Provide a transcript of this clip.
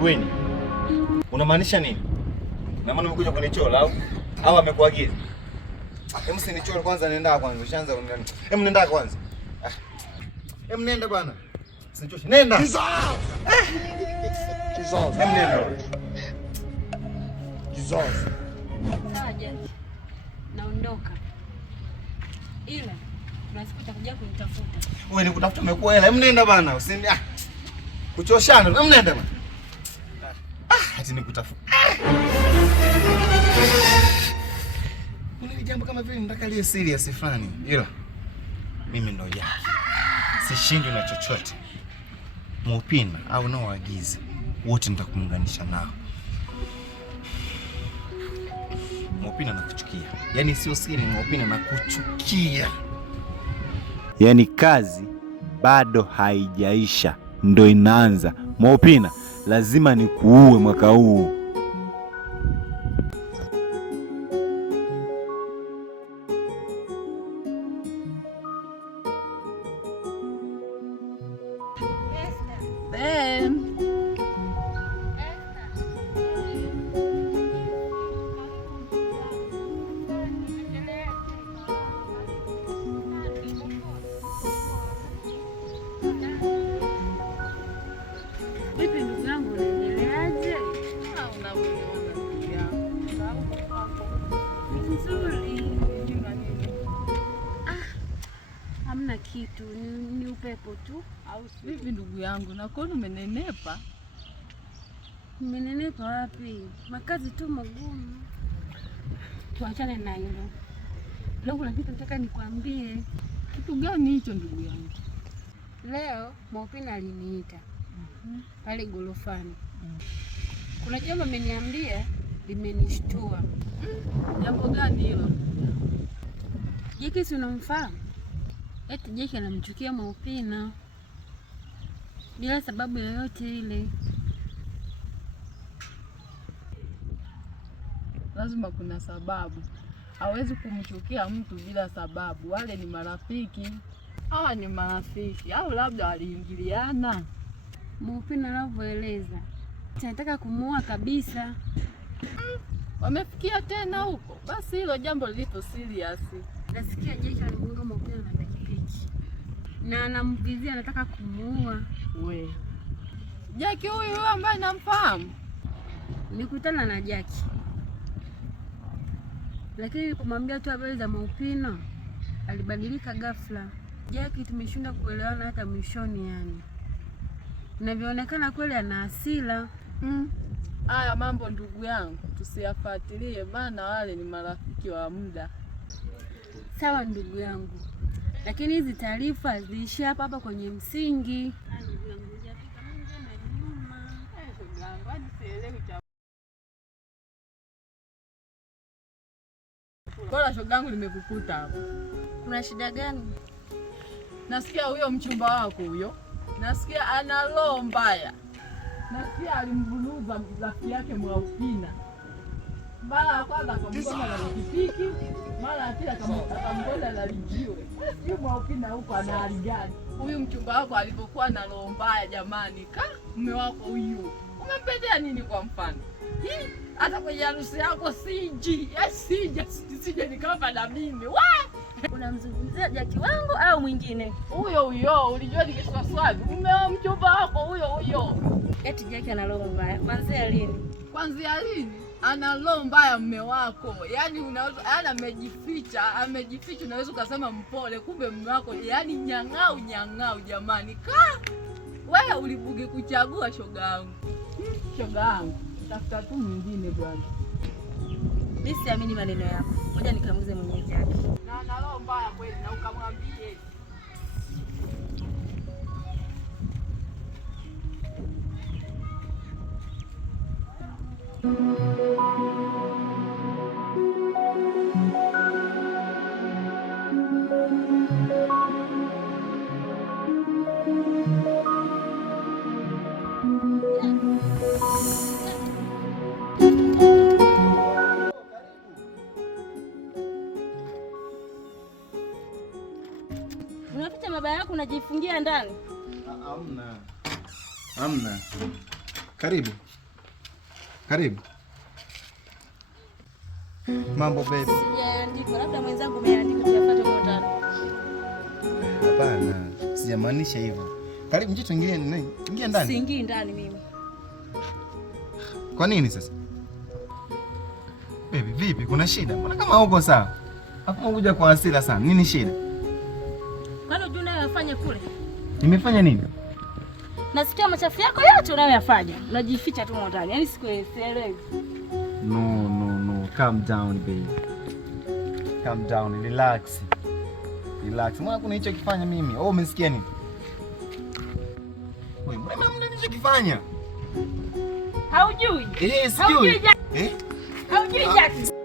Queen, unamaanisha nini? Na maana umekuja kunichola au amekuagiza? Hebu usinichole kwanza, nenda kwanza. Ushaanza unani. Hebu nenda kwanza. Hebu nenda bana. Usinichoshe. Nenda. Kizazi. Hebu nenda. Kizazi. Saja. Naondoka. Ila unasikia kuja kunitafuta. Wewe ni kutafuta umekuwa hela. Hebu nenda bana. Usini kuchoshana. Hebu nenda bana. Hati nikutafuta. Kuna jambo kama vile nataka liwe serious fulani. Ila mimi ndo Jaki. Sishindwi na chochote. Mupina au nao waagize wote nitakuunganisha nao. Mupina nakuchukia. Yaani sio siri, Mupina nakuchukia. Yaani kazi bado haijaisha ndo inaanza. Mupina lazima nikuue mwaka huu. Vipi ndugu yangu, unaendeleaje? Nzuri. Hamna kitu, ni upepo tu. Au vipi ndugu yangu, nakuona umenenepa. Umenenepa wapi? Makazi tu magumu. Tuachane na hilo. Leo kuna kitu nataka nikwambie. Kitu gani hicho ndugu yangu? Leo Mupina aliniita pale gorofani. Kuna jambo ameniambia limenishtua. Jambo gani hilo? Jeki, si unamfahamu? Eti Jeki anamchukia Mupina bila sababu yoyote ile. Lazima kuna sababu. Hawezi kumchukia mtu bila sababu. Wale ni marafiki. Hawa ni marafiki au labda waliingiliana. Mupina anavyoeleza anataka kumuua kabisa. Wamefikia tena huko? Basi hilo jambo lipo serious. Nasikia Jeki aligonga Mupina na pikipiki na anamvizia, anataka kumuua. We, Jeki huyu ambaye namfahamu? Nilikutana na Jeki, lakini kumwambia tu habari za Mupina alibadilika ghafla. Jeki tumeshindwa kuelewana hata mwishoni, yani inavyoonekana kweli ana hasira. Haya mambo ndugu yangu tusiyafuatilie, maana wale ni marafiki wa muda. Sawa ndugu yangu, lakini hizi taarifa ziishi hapa kwenye msingi. Bora shogangu limekukuta hapo. Kuna shida gani? Nasikia huyo mchumba wako huyo, nasikia ana roho mbaya. Nasikia alimvunuza rafiki yake Mupina. Mara ya kwanza akamgonga na pikipiki, mara ya pili akamgonga na jiwe. Sio Mupina huko ana hali gani? Huyu mchumba wako alipokuwa na roho mbaya jamani, mume wako huyu umempendea nini kwa mfano? Hata kwenye harusi yako sije nikava na mimi. Unamzungumzia Jaki wangu au mwingine? Huyo ulijua nikiswaswali. Umeo mchumba wako huyo. Eti Jaki ana roho mbaya. Kwanzia lini? Kwanzia lini? Ana roho mbaya mume wako. Yaani unaweza amejificha unaweza ukasema mpole, kumbe mume wako yaani nyang'au jamani. Wewe ulibugi kuchagua shoga yangu. Tafuta tu mwingine bwana. Mimi siamini maneno yako. Ngoja nikamuuze mwenyewe Jaki. Na ana roho mbaya kweli, na ukamwambie. Unaficha mabaya yako unajifungia ndani? Hamna. Karibu. Karibu. Mambo baby. Sijaandika, labda mwenzangu ameandika tuyafuate kwa ndani. Hapana, sijamaanisha hivyo. Karibu njoo tuingie ndani. Ingia ndani. Siingii ndani mimi. Kwa nini sasa? Baby, vipi? Kuna shida? Mbona kama uko sawa? Hapo unakuja kwa hasira sana. Nini shida? Kwani unajua unayofanya kule? Nimefanya nini? Nasikia machafu yako yote unayoyafanya. Unajificha tu ndani. Yaani sikuelewi. No. Calm down baby. Calm down, relax. Relax. Mbona kuna hicho kifanya mimi? Oh, umesikia nini? Wewe, mbona mimi hicho kifanya? Haujui? Sijui. Haujui Jackie.